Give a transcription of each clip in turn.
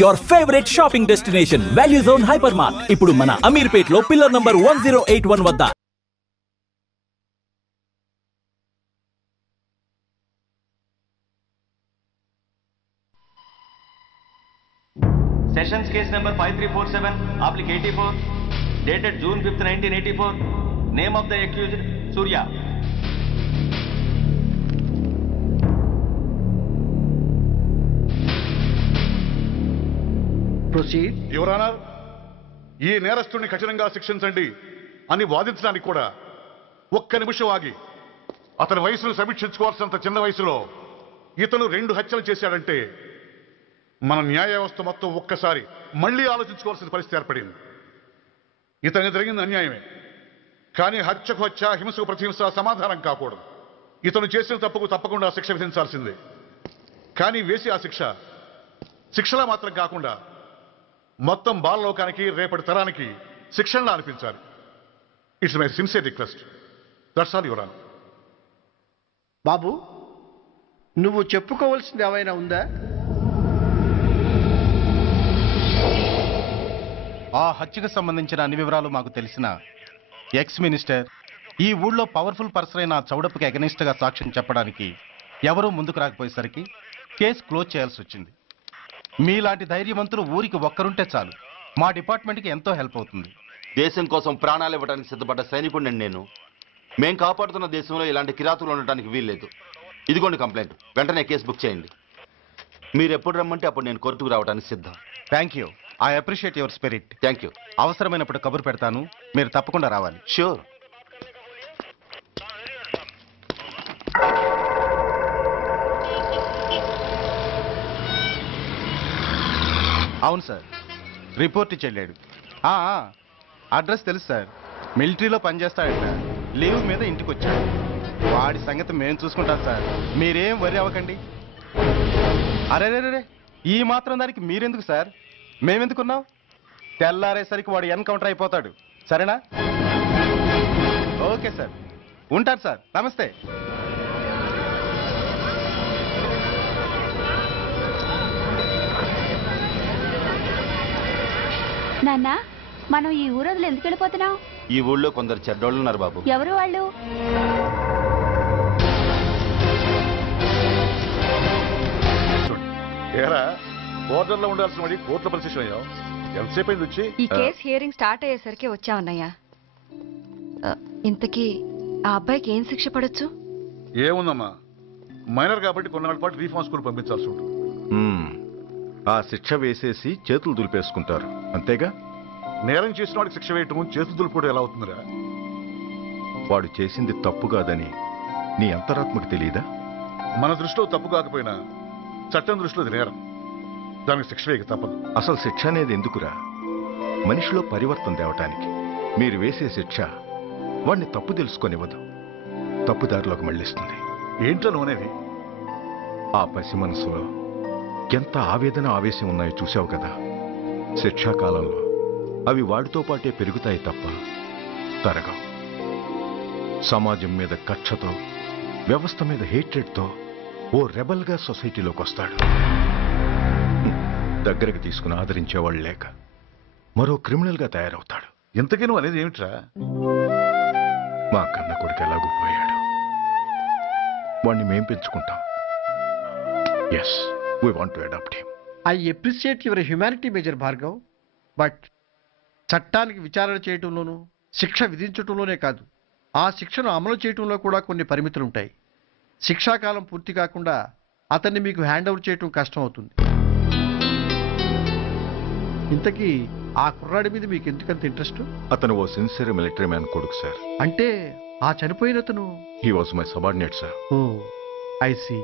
your favorite shopping destination, Value Zone Hypermart. ఇప్పుడు మన అమీర్పేట్ లో పిల్లర్ నంబర్ 1081 వద్ద. Sessions case number 5347, applic 84, dated June 5th, 1984. Name of the accused, Surya. Proceed. Your Honor, ఈ నేరస్తుడిని కఠినంగా శిక్షించండి అని వాదించడానికి కూడా ఒక్క నిమిషం ఆగి అతని వయసును సమీక్షించుకోవాల్సినంత చిన్న వయసులో ఇతను 2 హత్యలు చేశాడంటే మన న్యాయ వ్యవస్థ మొత్తం ఒక్కసారి మళ్లీ ఆలోచించుకోవాల్సిన పరిస్థితి ఏర్పడింది. ఇతనికి జరిగింది అన్యాయమే, కానీ హత్యకు హత్య, హింసకు ప్రతిహింస సమాధానం కాకూడదు. ఇతను చేసిన తప్పుకు తప్పకుండా శిక్ష విధించాల్సిందే. కానీ వేసి ఆ శిక్షలా మాత్రం కాకుండా మొత్తం బాలలోకానికి, రేపటి తరానికి శిక్షణలా అనిపించాలి. It's my sincere request. That's all your honour. బాబు, నువ్వు చెప్పుకోవాల్సింది ఏమైనా ఉందా? ఆ హత్యకు సంబంధించిన అన్ని వివరాలు మాకు తెలిసిన ఎక్స్ మినిస్టర్ ఈ ఊళ్ళో పవర్ఫుల్ పర్సన్ అయిన చౌడప్పకి అగెనిస్ట్ గా సాక్ష్యం చెప్పడానికి ఎవరూ ముందుకు రాకపోయేసరికి కేసు క్లోజ్ చేయాల్సి వచ్చింది. మీలాంటి ధైర్యవంతులు ఊరికి ఒక్కరుంటే చాలు, మా డిపార్ట్మెంట్కి ఎంతో హెల్ప్ అవుతుంది. దేశం కోసం ప్రాణాలు ఇవ్వడానికి సిద్ధపడ్డ సైనికుడిని నేను. మేం కాపాడుతున్న దేశంలో ఇలాంటి కిరాతులు ఉండటానికి వీల్లేదు. ఇదిగోండి కంప్లైంట్, వెంటనే కేసు బుక్ చేయండి. మీరు ఎప్పుడు రమ్మంటే అప్పుడు నేను కోర్టుకు రావడానికి సిద్ధం. Thank you, I appreciate your spirit. Thank you. అవసరమైనప్పుడు కబురు పెడతాను, మీరు తప్పకుండా రావాలి. షూర్. అవును సార్, రిపోర్ట్ ఇచ్చి వెళ్ళాడు. అడ్రస్ తెలుసు సార్, మిలిటరీలో పనిచేస్తాడట. లీవ్ మీద ఇంటికి వచ్చాడు. వాడి సంగతి మేము చూసుకుంటాం సార్, మీరేం వరి అవ్వకండి. అరే, ఈ మాత్రం దానికి మీరెందుకు సార్, మేమెందుకున్నాం? తెల్లారేసరికి వాడు ఎన్కౌంటర్ అయిపోతాడు. సరేనా? ఓకే సార్, ఉంటాను సార్, నమస్తే. నాన్న, మనం ఈ ఊరొదిలి ఎందుకు వెళ్ళిపోతున్నాం? ఈ ఊళ్ళో కొందరు చెడ్డోళ్ళు ఉన్నారు బాబు. ఎవరు వాళ్ళు? ఏరా, బోర్డర్లో ఉండాల్సిన వాడి కోర్టులో పరిశీలన అయ్యావు. ఎంతసేపు అయింది వచ్చి? ఈ కేసు హియరింగ్ స్టార్ట్ అయ్యేసరికి వచ్చావన్నయ్యా. ఇంతకీ ఆ అబ్బాయికి ఏం శిక్ష పడొచ్చు? ఏముందమ్మా, మైనర్ కాబట్టి కొన్నాళ్ళ పాటు రీఫార్మ్ స్కూల్ పంపించాల్సి ఉంటుంది. ఆ శిక్ష వేసేసి చేతులు దులిపేసుకుంటారు, అంతేగా? నేరం చేసిన వాడికి శిక్ష వేయటం, చేతులు దులుపుకోవడం ఎలా అవుతుందిరా? వాడు చేసింది తప్పు కాదని నీ అంతరాత్మకు తెలియదా? మన దృష్టిలో తప్పు కాకపోయినా చట్టం దృష్టిలో అది నేరం. దానికి శిక్ష వేయక తప్పదు. అసలు శిక్ష అనేది ఎందుకురా? మనిషిలో పరివర్తన తేవటానికి. మీరు వేసే శిక్ష వాడిని తప్పు తెలుసుకొనివ్వదు, తప్పుదారిలోకి మళ్ళిస్తుంది. ఏంటో నువ్వనేది? ఆ పసి మనసులో ఎంత ఆవేదన, ఆవేశం ఉన్నాయో చూశావు కదా. శిక్షాకాలంలో అవి వాడితో పాటే పెరుగుతాయి తప్ప తరగవు. సమాజం మీద కక్షతో, వ్యవస్థ మీద హేట్రెడ్తో ఓ రెబల్గా సొసైటీలోకి వస్తాడు. దగ్గరకు తీసుకుని ఆదరించేవాళ్ళు లేక మరో క్రిమినల్గా తయారవుతాడు. ఇంతకీ నువ్వు అనేది ఏమిట్రా? మా కన్న కొడుకు ఎలాగూ పోయాడు, వాణ్ణి మేం పెంచుకుంటాం. Yes, we want to adopt him. I appreciate your humanity major Bhargav, but చట్టానికి విచారణ చేయటంలోనూ శిక్ష విధించటంలోనే కాదు, ఆ శిక్షను అమలు చేయటంలో కూడా కొన్ని పరిమితులు ఉంటాయి. శిక్షాకాలం పూర్తి కాకుండా అతన్ని మీకు హ్యాండ్ ఓవర్ చేయటం కష్టం అవుతుంది. ఇంతకీ ఆ కుర్రాడి మీద మీకు ఎందుకంత ఇంట్రెస్ట్? అతను ఓ సిన్సియర్ మిలిటరీ మ్యాన్ కొడుకు సార్. అంటే ఆ చనిపోయిన అతను? He was my subordinate sir. Oh, I see.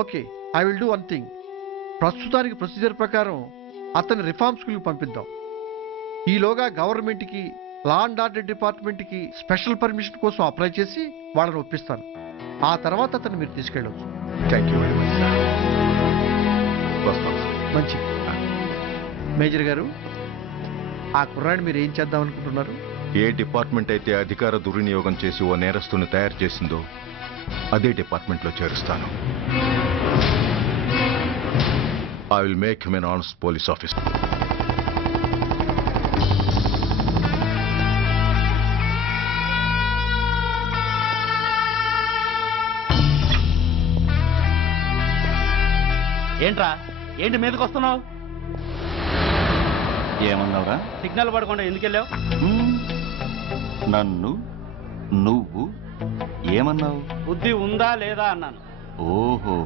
Okay, I will do one thing. ప్రస్తుతానికి ప్రొసీజర్ ప్రకారం అతన్ని రిఫార్మ్ స్కూల్కి పంపిద్దాం. ఈలోగా గవర్నమెంట్కి, లా అండ్ ఆర్డర్ డిపార్ట్మెంట్కి స్పెషల్ పర్మిషన్ కోసం అప్లై చేసి వాళ్ళని ఒప్పిస్తాను. ఆ తర్వాత అతన్ని మీరు తీసుకెళ్ళవచ్చు. Thank you very much sir. వస్తాం సార్. మంచిది. మేజర్ గారు, ఆ కుర్రాడిని మీరు ఏం చేద్దాం అనుకుంటున్నారు? ఏ డిపార్ట్మెంట్ అయితే అధికార దుర్వినియోగం చేసి ఓ నేరస్తుని తయారు చేసిందో అదే డిపార్ట్మెంట్లో చేరుస్తాను. I will make him an honest police officer. ఏంట్రా ఏంటి మీదకి వస్తున్నావు? ఏమన్నావురా? సిగ్నల్ పడకుండా ఎందుకు వెళ్ళావు? నన్ను నువ్వు ఏమన్నావు? బుద్ధి ఉందా లేదా అన్నాను. ఓహో,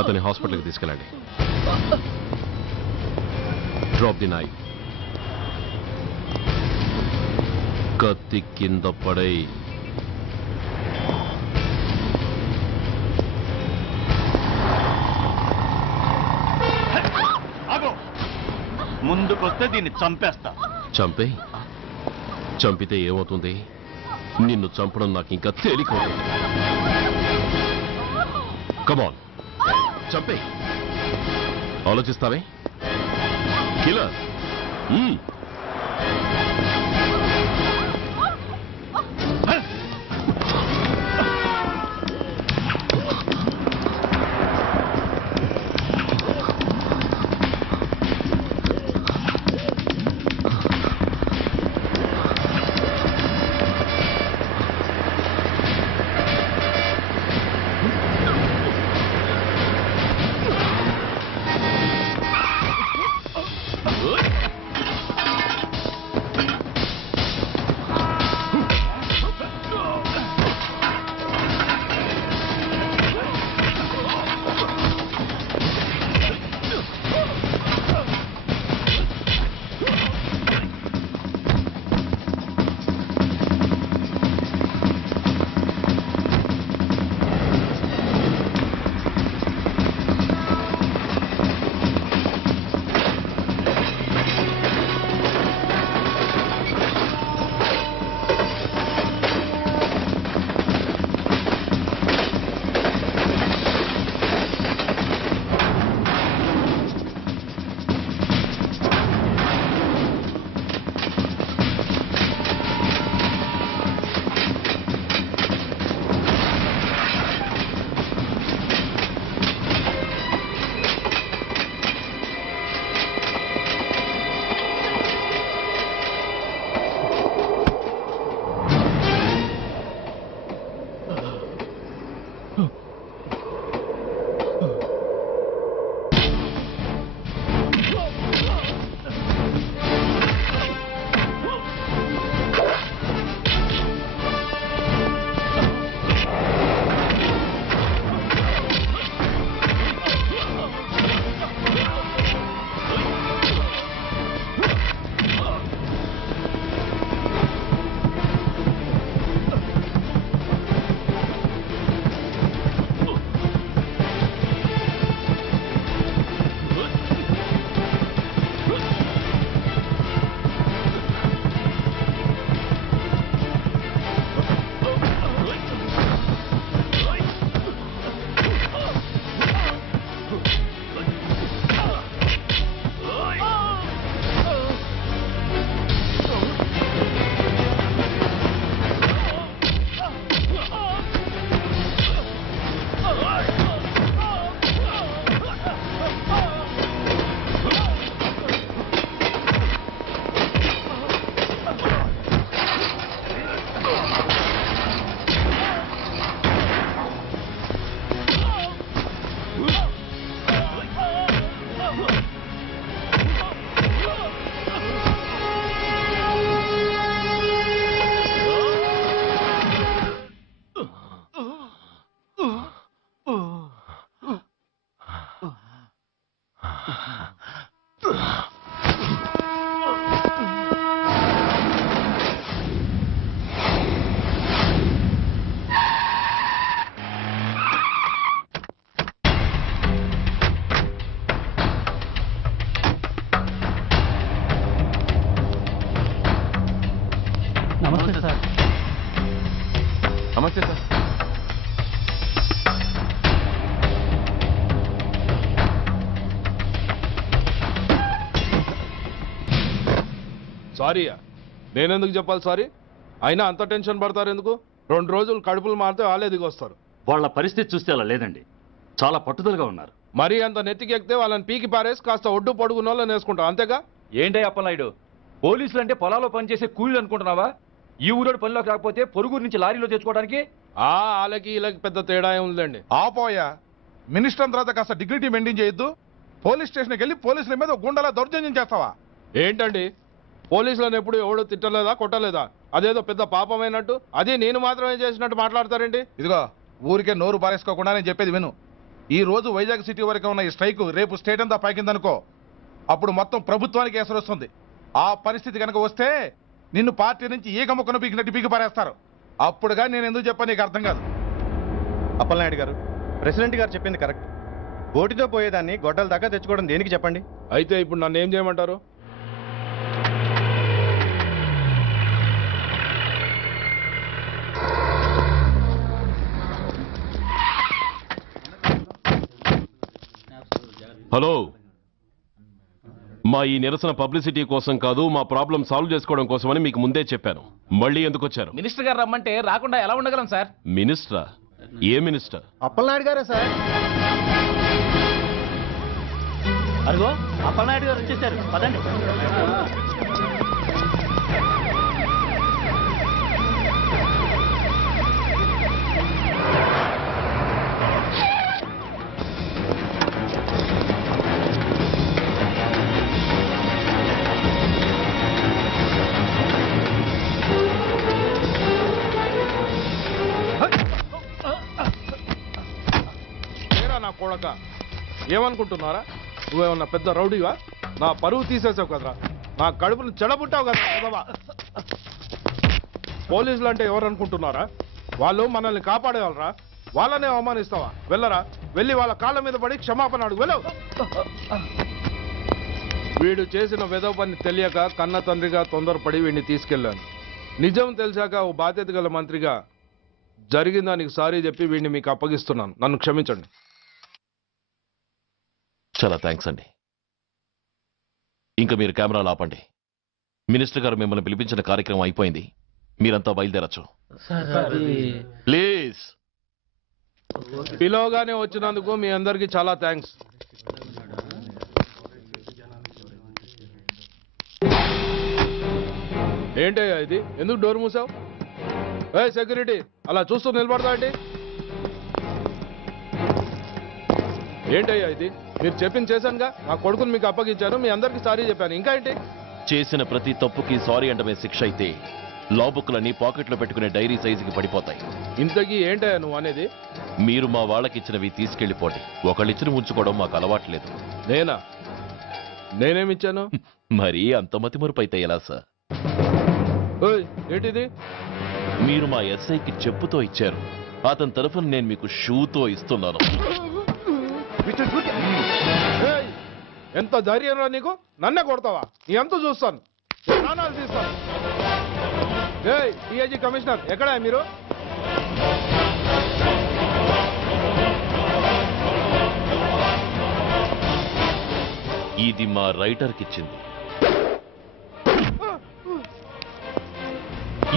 అతని హాస్పిటల్కి తీసుకెళ్ళండి. Drop the knife. కత్తి కింద పడై. ముందుకొస్తే దీన్ని చంపేస్తా. చంపే. చంపితే ఏమవుతుంది? నిన్ను చంపడం నాకు ఇంకా తేలికవుతుంది. కమాన్, చంపే. ఆలోచిస్తావే కిల్లర్? సారీయా? నేనెందుకు చెప్పాలి సారీ? అయినా అంత టెన్షన్ పడతారు ఎందుకు? 2 రోజులు కడుపులు మారితే వాళ్ళే దిగొస్తారు. వాళ్ళ పరిస్థితి చూస్తే అలా లేదండి, చాలా పట్టుదలగా ఉన్నారు. మరీ అంత నెత్తికెక్కితే వాళ్ళని పీకి పారేసి కాస్త ఒడ్డు పొడుగున్న వాళ్ళని వేసుకుంటాం, అంతేగా? ఏంటే అప్పలనాయుడు, పోలీసులు అంటే పొలాల్లో పనిచేసే కూలీలు అనుకుంటున్నావా? ఈ ఊరోడు పనిలోకి రాకపోతే పొరుగురు నుంచి లారీలో తెచ్చుకోవడానికి వాళ్ళకి వీళ్ళకి పెద్ద తేడా ఉందండి. ఆపోయా, మినిస్టర్ తర్వాత కాస్త డిగ్నిటీ మెయింటైన్ చేయొద్దు. పోలీస్ స్టేషన్కి వెళ్ళి పోలీసుల మీద గుండెలా దౌర్జన్యం చేస్తావా? ఏంటండి, పోలీసులను ఎప్పుడు ఎవడు తిట్టలేదా కొట్టలేదా? అదేదో పెద్ద పాపమైనట్టు అది నేను మాత్రమే చేసినట్టు మాట్లాడతారేంటి? ఇదిగో, ఊరికే నోరు పారేసుకోకుండా నేను చెప్పేది విను. ఈ రోజు వైజాగ్ సిటీ వరకు ఉన్న ఈ స్ట్రైక్ రేపు స్టేట్ అంతా పైకిందనుకో, అప్పుడు మొత్తం ప్రభుత్వానికి ఎసరు వస్తుంది. ఆ పరిస్థితి కనుక వస్తే నిన్ను పార్టీ నుంచి ఈగ ముక్కను పీకినట్టు పీకి పారేస్తారు. అప్పుడుగా నేను ఎందుకు చెప్పాను నీకు అర్థం కాదు. అప్పలనాయుడు గారు, ప్రెసిడెంట్ గారు చెప్పింది కరెక్ట్. ఓటితో పోయేదాన్ని గొడ్డల దాకా తెచ్చుకోవడం దేనికి చెప్పండి? అయితే ఇప్పుడు నన్ను ఏం చేయమంటారు? హలో, మా ఈ నిరసన పబ్లిసిటీ కోసం కాదు, మా ప్రాబ్లం సాల్వ్ చేసుకోవడం కోసమని మీకు ముందే చెప్పాను. మళ్ళీ ఎందుకు వచ్చారు? మినిస్టర్ గారు రమ్మంటే రాకుండా ఎలా ఉండగలం సార్? మినిస్టరా? ఏ మినిస్టర్? అప్పలనాయుడు గారే సార్. అదిగో అప్పలనాయుడు గారు వచ్చేసారు, పదండి. కొడక, ఏమనుకుంటున్నారా? నువ్వేమన్నా పెద్ద రౌడీవా? నా పరువు తీసేసావు కదరా, నా కడుపును చెడబుట్టావు కదా. పోలీసులు అంటే ఎవరు అనుకుంటున్నారా? వాళ్ళు మనల్ని కాపాడేవాళ్ళరా? వాళ్ళనే అవమానిస్తావా? వెళ్ళరా, వెళ్ళి వాళ్ళ కాళ్ళ మీద పడి క్షమాపణ అడుగు, వెళ్ళవు. వీడు చేసిన వెధవ పని తెలియక కన్న తండ్రిగా తొందరపడి వీడిని తీసుకెళ్లాను. నిజం తెలిసాక ఓ బాధ్యత గల మంత్రిగా జరిగిన దానికి సారీ చెప్పి వీడిని మీకు అప్పగిస్తున్నాను. నన్ను క్షమించండి. చాలా థ్యాంక్స్ అండి. ఇంకా మీరు కెమెరాలు ఆపండి. మినిస్టర్ గారు మిమ్మల్ని పిలిపించిన కార్యక్రమం అయిపోయింది, మీరంతా బయలుదేరచ్చు ప్లీజ్. పిలవగానే వచ్చినందుకు మీ అందరికీ చాలా థ్యాంక్స్. ఏంటయ్యా ఇది? ఎందుకు డోర్ మూసావు? ఏ సెక్యూరిటీ, అలా చూస్తూ నిలబడతా అండి. ఏంటయ్యా ఇది? మీరు చెప్పింది చేశానుగా, నా కొడుకుని మీకు అప్పగించాను, మీ అందరికీ సారీ చెప్పాను, ఇంకా ఏంటి? చేసిన ప్రతి తప్పుకి సారీ అంటమే శిక్ష అయితే లా బుక్లన్నీ పాకెట్లో పెట్టుకునే డైరీ సైజుకి పడిపోతాయి. ఇంతకీ ఏంటయ్యా నువ్వు అనేది? మీరు మా వాళ్ళకిచ్చినవి తీసుకెళ్లిపోండి. ఒకళ్ళిచ్చిన ఉంచుకోవడం మాకు అలవాట్లేదు. నేనా? నేనేమిచ్చాను? మరీ అంత మతిమరుపు అయితే ఎలా సార్? ఏంటిది? మీరు మా ఎస్ఐకి చెప్పుతో ఇచ్చారు, అతని తరఫున నేను మీకు షూతో ఇస్తున్నాను. ఎంత ధైర్యం రా నీకు? నన్నే కొడతావా? నీ ఎంత చూస్తాను, ప్రాణాలు తీస్తాను. డిఐజీ కమిషనర్ ఎక్కడా మీరు? ఇది మా రైటర్కి ఇచ్చింది,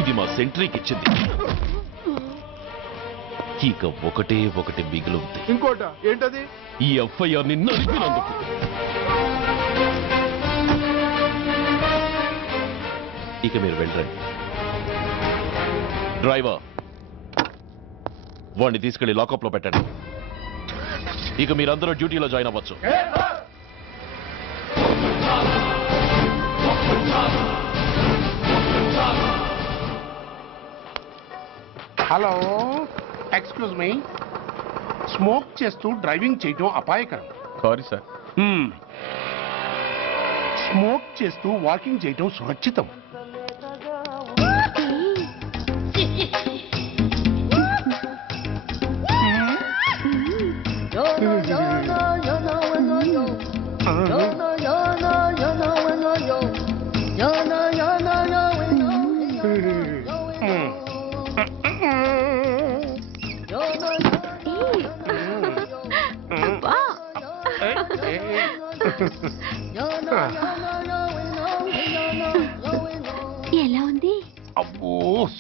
ఇది మా సెంట్రీకి ఇచ్చింది. ఇక ఒకటే ఒకటి మిగిలింది. ఇంకోట ఏంటది? ఈ ఎఫ్ఐఆర్ ని నలిపినందుకు. ఇక మీరు వెళ్ళండి. డ్రైవర్, వాడిని తీసుకెళ్లి లాకప్ లో పెట్టండి. ఇక మీరందరూ డ్యూటీలో జాయిన్ అవ్వచ్చు. Hello, excuse me. స్మోక్ చేస్తూ డ్రైవింగ్ చేయటం అపాయకరం. Sorry sir. స్మోక్ చేస్తూ వాకింగ్ చేయటం సురక్షితం.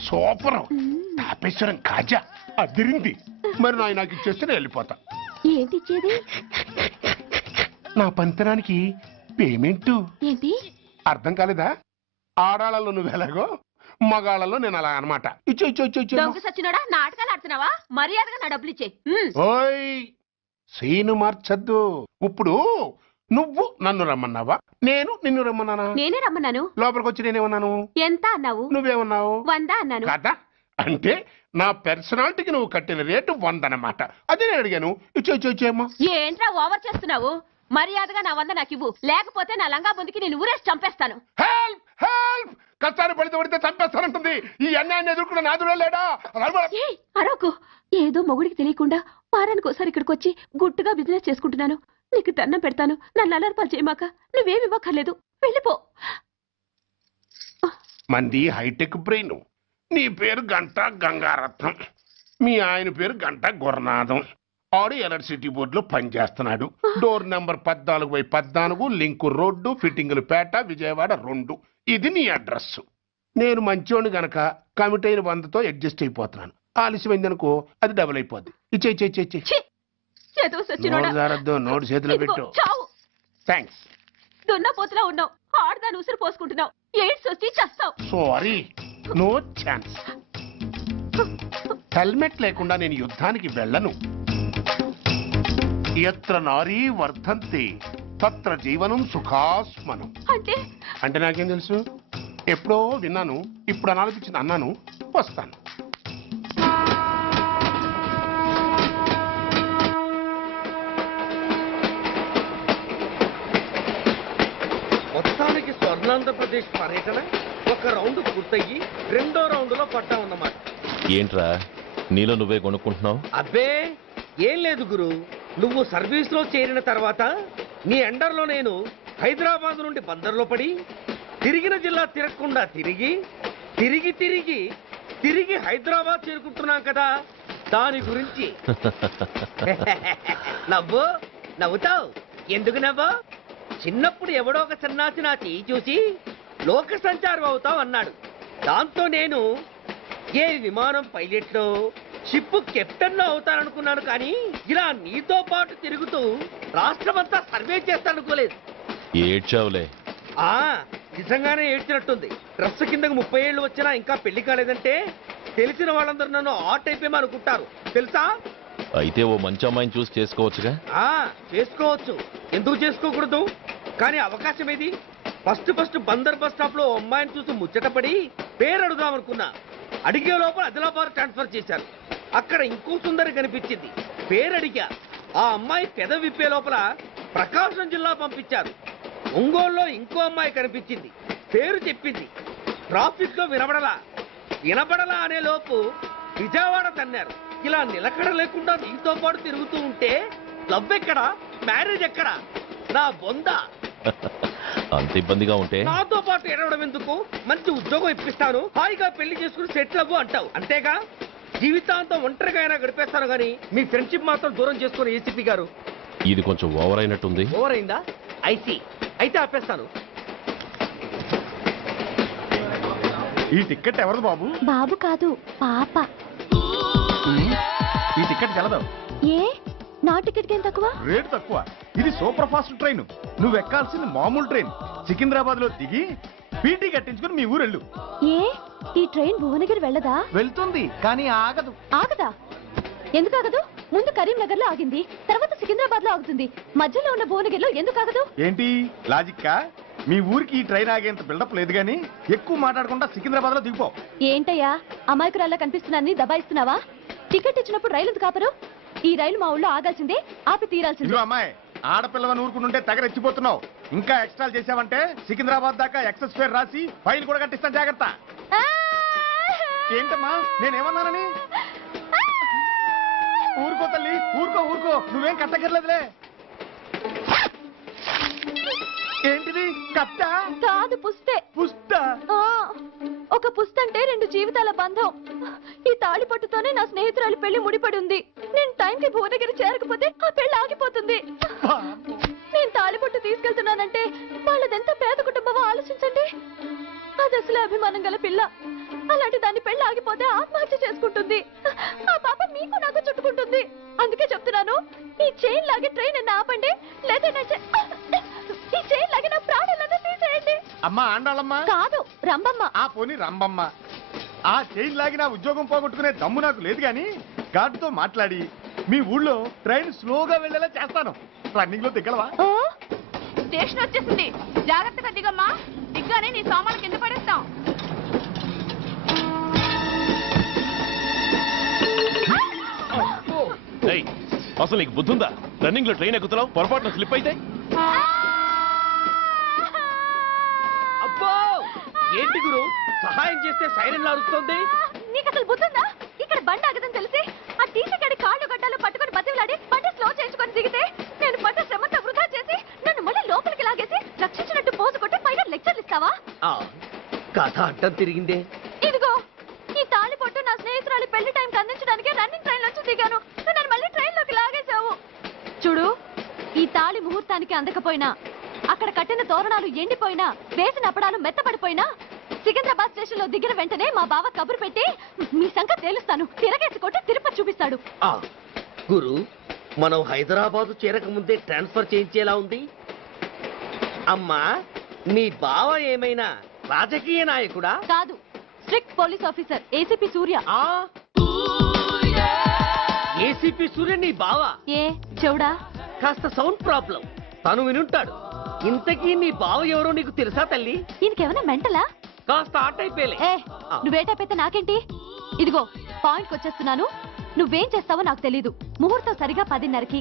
సూపర్. తాపేశ్వరం కాజా అదిరింది. మరి నాకు ఇచ్చేస్తే నేను వెళ్ళిపోతా. ఏంటి ఇచ్చేది? నా పంతనానికి పేమెంట్. ఏంటి అర్థం కాలేదా? ఆడాళ్ళలో నువ్వు ఎలాగో మగాళ్ళలో నేను అలా అనమాట. ఇచ్చో ఇచ్చో ఇచ్చో ఇచ్చో. దొంగ సచ్చినోడా, నాటకాలు ఆడుతున్నావా? మర్యాదగా నా డబ్బులు ఇచ్చే. ఓయ్ సీను మార్చద్దు. ఇప్పుడు నువ్వు నన్ను రమ్మన్నావా, నేను నిన్ను రమ్మన్నానా? నేనే రమ్మన్నాను. లోపలికి వచ్చి నేనేమన్నాను? ఎంత అన్నావు? నువ్వేమన్నావు? 100 అన్నాను. కదా అంటే నా పర్సనాలిటీకి నువ్వు కట్టిన రేటు 100 అన్నమాట. అదే నేను అడిగాను. ఇచ్చో ఇచ్చో ఇచ్చేమ్మా. ఏంట్రా ఓవర్ చేస్తున్నావు? మర్యాదగా నా 100 నాకు ఇవ్వు, లేకపోతే నా లంగా బొందికి నేను ఊరేసి చంపేస్తాను. Help help. కష్టాన్ని పడితే చంపేస్తానంటుంది. ఈ అన్యాయాన్ని ఎదుర్కొన్న నాదుడే లేడా? అరవకు. ఏదో మొగుడికి తెలియకుండా వారానికి ఒకసారి ఇక్కడికి వచ్చి గుట్టుగా బిజినెస్ చేసుకుంటున్నాను. నీకు దండం పెడతాను, నన్ను అలర్పాలు చేయమాక. నువ్వేమి ఇవ్వక్కర్లేదు, వెళ్ళిపో. మంది హైటెక్ బ్రెయిన్. నీ పేరు గంట గంగారత్నం, మీ ఆయన పేరు గంట గురునాథం. ఆడు ఎలక్ట్రిసిటీ బోర్డులో పనిచేస్తున్నాడు. డోర్ నెంబర్ 14/14, లింకు రోడ్డు, ఫిట్టింగులు పేట, విజయవాడ 2. ఇది నీ అడ్రస్. నేను మంచోని గనక కమిట్ అయిన 100తో అడ్జస్ట్ అయిపోతున్నాను. ఆలస్యమైందనుకో అది డబుల్ అయిపోద్ది. ఇచ్చే నోటు చేతిలో పెట్టు. థ్యాంక్స్. దున్నపోతులా ఉన్నావు, ఆడదాని ఉసురు పోసుకుంటున్నావు. ఎయిడ్స్ వచ్చి చస్తావు. Sorry, no chance. హెల్మెట్ లేకుండా నేను యుద్ధానికి వెళ్ళను. ఎత్ర నారీ వర్ధంతి తత్ర జీవనం సుఖాస్మనం. అంటే నాకేం తెలుసు? ఎప్పుడో విన్నాను, ఇప్పుడు అనాలపించింది అన్నాను. వస్తాను. మొత్తానికి స్వర్ణాంధ్రప్రదేశ్ పర్యటన ఒక రౌండ్ పూర్తయ్యి 2వ రౌండ్లో పట్టామన్నమాట. ఏంట్రా నీలో నువ్వే కొనుక్కుంటున్నావు? అబ్బే ఏం లేదు గురు. నువ్వు సర్వీస్లో చేరిన తర్వాత నీ అండర్లో నేను హైదరాబాద్ నుండి బందర్లో పడి తిరిగిన జిల్లా తిరగకుండా తిరిగి తిరిగి తిరిగి తిరిగి హైదరాబాద్ చేరుకుంటున్నాం కదా, దాని గురించి. నవ్వుతావు ఎందుకు నవ్వు? చిన్నప్పుడు ఎవడో ఒక సన్నాసి నా చెయ్యి చూసి లోక సంచారం అవుతావు అన్నాడు. దాంతో నేను ఏ విమానం పైలట్లో షిప్ కెప్టెన్ అవుతాననుకున్నాను. కానీ ఇలా నీతో పాటు తిరుగుతూ రాష్ట్రమంతా సర్వే చేస్తాననుకోలేదు. ఏడ్చావులే. నిజంగానే ఏడ్చినట్టుంది. డ్రెస్ కిందకు 30 ఏళ్ళు వచ్చినా ఇంకా పెళ్లి కాలేదంటే తెలిసిన వాళ్ళందరూ నన్ను ఆ టైప్ ఏమో అనుకుంటారు తెలుసా. అయితే ఓ మంచి అమ్మాయిని చూసి చేసుకోవచ్చుగా. చేసుకోవచ్చు, ఎందుకు చేసుకోకూడదు? కానీ అవకాశం ఏది? ఫస్ట్ బందర్ బస్ స్టాప్ లో అమ్మాయిని చూసి ముచ్చటపడి పేరు అడుగుదామనుకున్నా. అడిగే లోపల ఆదిలాబాద్ ట్రాన్స్ఫర్ చేశారు. అక్కడ ఇంకో సుందరి కనిపించింది. పేరు అడిగా. ఆ అమ్మాయి పెద విప్పే లోపల ప్రకాశం జిల్లా పంపించారు. ఒంగోలులో ఇంకో అమ్మాయి కనిపించింది. పేరు చెప్పింది. ట్రాఫిక్ లో వినబడలా అనే లోపు విజయవాడ తన్నారు. ఇలా నిలకడ లేకుండా నీతో పాటు తిరుగుతూ ఉంటే లవ్ ఎక్కడా, మ్యారేజ్ ఎక్కడా? నా బొంద. అంత ఇబ్బందిగా ఉంటే నాతో పాటు ఎడవడం ఎందుకు? మంచి ఉద్యోగం ఇప్పిస్తాను, హాయిగా పెళ్లి చేసుకుని సెటిల్ అవ్వు అంటావు అంతేగా. జీవితాంతం ఒంటరిగా అయినా గడిపేస్తాను కానీ మీ ఫ్రెండ్షిప్ మాత్రం దూరం చేసుకుని ఏసీపీ గారు. ఇది కొంచెం ఓవర్ అయినట్టుంది. ఓవర్ అయిందా? అయితే ఆపేస్తాను. ఈ టికెట్ ఎవరిది బాబు? బాబు కాదు, పాప. ఈ టికెట్ గలదు. ఏ నా టికెట్ ఏం తక్కువ? రేటు తక్కువ. ఇది సూపర్ ఫాస్ట్ ట్రైన్. నువ్వు ఎక్కాల్సింది మామూలు ట్రైన్. సికింద్రాబాద్ లో దిగి పీటీ కట్టించుకుని మీ ఊరెళ్ళు. ఏ ఈ ట్రైన్ భువనగిరి వెళ్ళదా? వెళ్తుంది కానీ ఆగదు. ఆగదా? ఎందుకు ఆగదు? ముందు కరీంనగర్ లో ఆగింది, తర్వాత సికింద్రాబాద్ లో ఆగుతుంది. మధ్యలో ఉన్న భువనగిరిలో ఎందుకు ఆగదు? ఏంటి లాజిక్కా? మీ ఊరికి ఈ ట్రైన్ ఆగేంత బిల్డప్ లేదు గానీ ఎక్కువ మాట్లాడకుండా సికింద్రాబాద్ లో దిగిపో. ఏంటయ్యా అమాయకురాల్లా కనిపిస్తున్నాన్ని దబాయిస్తున్నావా? టికెట్ ఇచ్చినప్పుడు రైలు ఎందుకు ఆపరు? ఈ రైలు మా ఊళ్ళో ఆగాల్సిందే, ఆపి తీరాల్సిందే. అమ్మాయి ఆడపిల్లవని ఊరుకుంటుంటే తెగరెచ్చిపోతున్నావు. ఇంకా ఎక్స్ట్రాలు చేసావంటే సికింద్రాబాద్ దాకా ఎక్సెస్ ఫేర్ రాసి ఫైల్ కూడా కట్టిస్తాను, జాగ్రత్త. ఏంటమ్మా నేనేమన్నానని? ఊరుకో తల్లి, ఊరుకో, నువ్వేం కట్టగర్లేదులే. ఏంటిది? కట్ట కాదు, పుస్తే. పుస్త? ఒక పుస్తంటే 2 జీవితాల బంధం. ఈ తాళి పట్టుతోనే నా స్నేహితురాలి పెళ్లి ముడిపడి ఉంది. నేను టైంకి భువనగిరి చేరకపోతే ఆ పెళ్లి ఆగిపోతుంది. నేను తాళి పట్టు తీసుకెళ్తున్నానంటే వాళ్ళదెంత పేద కుటుంబమో ఆలోచించండి. అది అసలు అభిమానం గల పిల్ల. అలాంటి దాని పెళ్లి ఆగిపోతే ఆత్మహత్య చేసుకుంటుంది. ఆ పాప మీకు నాకు చుట్టుకుంటుంది. అందుకే చెప్తున్నాను, ఈ చైన్ లాగి ట్రైన్ ఆపండి, లేదా ఈ చైన్ లాగి నా ప్రాణాలను తీసేయండి. అమ్మా ఆండాళమ్మ కాదు, రంబమ్మ. ఆ పోని రంబమ్మ. ఆ చైన్ లాగి నా ఉద్యోగం పోగొట్టుకునే దమ్ము నాకు లేదు కానీ గార్డుతో మాట్లాడి మీ ఊళ్ళో ట్రైన్ స్లోగా వెళ్ళేలా చేస్తాను. రన్నింగ్ లో దిగలవా? స్టేషన్ వచ్చేసింది, జాగ్రత్తగా దిగమ్మా. దిగ్గానే నీ సామాన్లు కింద పడేస్తాం. అసలు నీకు బుద్ధుందా? రన్నింగ్ లో ట్రైన్ ఎక్కుతున్నావు, పొరపాటున స్లిప్ అయితే? అబ్బో ఏంటి గురు, సహాయం చేస్తే సైరన్ అరుస్తుంది. నీకు అసలు బుద్ధుందా? ఇక్కడ బండి ఆగదని తెలిసి ఆ టీసీ గడి కాళ్ళు గడ్డలు పట్టుకొని బతిలాడి బండి స్లో చేయించుకొని దిగితే నేను పడ్డ శ్రమంతా వృధా చేసి నన్ను మళ్ళీ లోపలికి లాగేసి రక్షించినట్టు పోజు కొట్టి పైన లెక్చర్లు ఇస్తావా? కథ అడ్డం తిరిగిందే. ఇదిగో ఈ తాళి పొట్టు నా స్నేహితురాలి పెళ్లి టైంకి అందించడానికి రన్నింగ్ ట్రైన్ నుంచి దిగాను. నన్ను మళ్ళీ ట్రైన్ లోకి లాగేశావు. చూడు, ఈ తాళి ముహూర్తానికి అందకపోయినా, అక్కడ కట్టిన తోరణాలు ఎండిపోయినా, వేసిన అప్పడాలు మెత్తపడిపోయినా, సికింద్రాబాద్ స్టేషన్ లో దిగిన వెంటనే మా బావ కబురు పెట్టి మీ సంగతి తేలుస్తాను, తిరగేసి కొట్టి తిరుపతి చూపిస్తాడు. గురు, మనం హైదరాబాద్ చేరక ముందే ట్రాన్స్ఫర్ చేయించేలా ఉంది. అమ్మా, నీ బావ ఏమైనా రాజకీయ నాయకుడా? కాదు, స్ట్రిక్ట్ పోలీస్ ఆఫీసర్, ఏసీపీ సూర్య. ఏసీపీ సూర్య నీ బావ? ఏ చెవుడా? కాస్త సౌండ్ ప్రాబ్లం, తను వినుంటాడు. ఇంతకీ నీ బావ ఎవరో నీకు తెలుసా తల్లి? ఈయనకేమైనా మెంటలా? కాస్త ఆట అయిపోయలే. నువ్వేటైతే నాకేంటి? ఇదిగో పాయింట్కి వచ్చేస్తున్నాను. నువ్వేం చేస్తావో నాకు తెలీదు. ముహూర్తం సరిగా 10:30కి.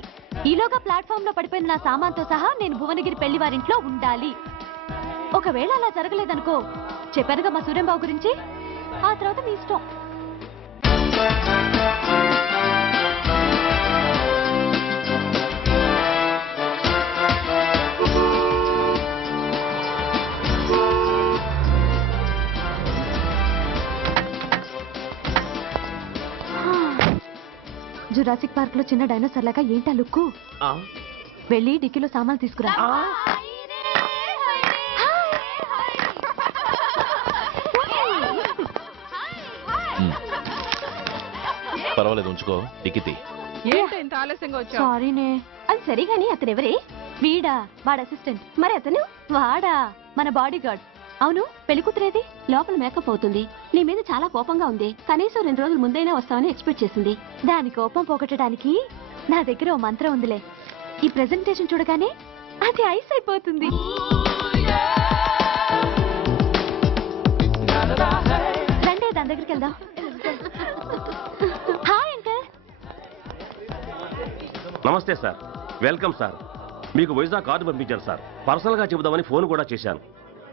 ఈలోగా ప్లాట్ఫామ్ లో పడిపోయిన నా సామాన్తో సహా నేను భువనగిరి పెళ్లి వారింట్లో ఉండాలి. ఒకవేళ అలా జరగలేదనుకో, చెప్పానుగా మా సూర్యంబాబు గురించి, ఆ తర్వాత మీ ఇష్టం. జురాసిక్ పార్క్ లో చిన్న డైనోసార్ లాగా ఏంటా లుక్కు? వెళ్ళి డిక్కీలో సామాన్లు తీసుకురా. పర్వాలేదు, ఉంచుకో. డిక్కితి. ఏంటి ఇంత ఆలస్యంగా వచ్చావు? సారీనే. అది సరిగాని అతనెవరే? వీడా, వాడు అసిస్టెంట్. మరి అతను? వాడా, మన బాడీ గార్డ్. అవును, పెళ్లి కూతురేది? లోపల మేకప్ అవుతుంది. నీ మీద చాలా కోపంగా ఉంది. కనీసం 2 రోజుల ముందైనా వస్తావని ఎక్స్పెక్ట్ చేసింది. దాని కోపం పోగొట్టడానికి నా దగ్గర ఓ మంత్రం ఉందిలే. ఈ ప్రెజెంటేషన్ చూడగానే అది ఐస్ అయిపోతుంది. రండి, దాని దగ్గరికి వెళ్దాం. Hi uncle. నమస్తే సార్, వెల్కమ్ సార్. మీకు వైజాగ్ కార్డు పంపించారు సార్. పర్సనల్ గా చెబుదామని ఫోన్ కూడా చేశాను.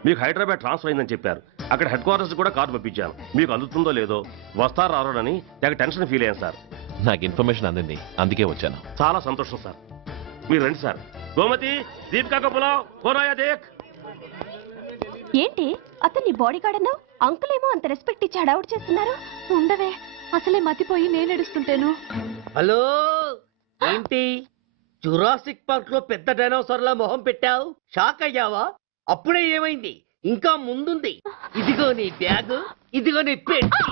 మీకు హైదరాబాద్ ట్రాన్స్ఫర్ అయిందని చెప్పారు. అక్కడ హెడ్ క్వార్టర్స్ కూడా కార్డు పంపించాను. మీకు అందుతుందో లేదో, వస్తారో రారోడని నాకు టెన్షన్ ఫీల్ అయ్యాను సార్. నాకు ఇన్ఫర్మేషన్ అందింది, అందుకే వచ్చాను. చాలా సంతోషం సార్. మీరు రండి సార్. గోమతి, దీపికా కపులావ్, కోనాయా దేక్. ఏంటి అతన్ని బాడీ గార్డ్ అన్నావు? అంకుల్ ఏమో అంత రెస్పెక్ట్ ఇచ్చి హడావుడు చేస్తున్నారు. ఉండవే, అసలే మతిపోయి నేను ఎడుస్తుంటాను. హలో, ఏంటి జురాసిక్ పార్క్ లో పెద్ద డైనోసార్ లా మొహం పెట్టావు? షాక్ అయ్యావా? అప్పుడే ఏమైంది? ఇంకా ముందుంది. ఇదిగో నీ బ్యాగ్, ఇదిగో నీ పెట్టి.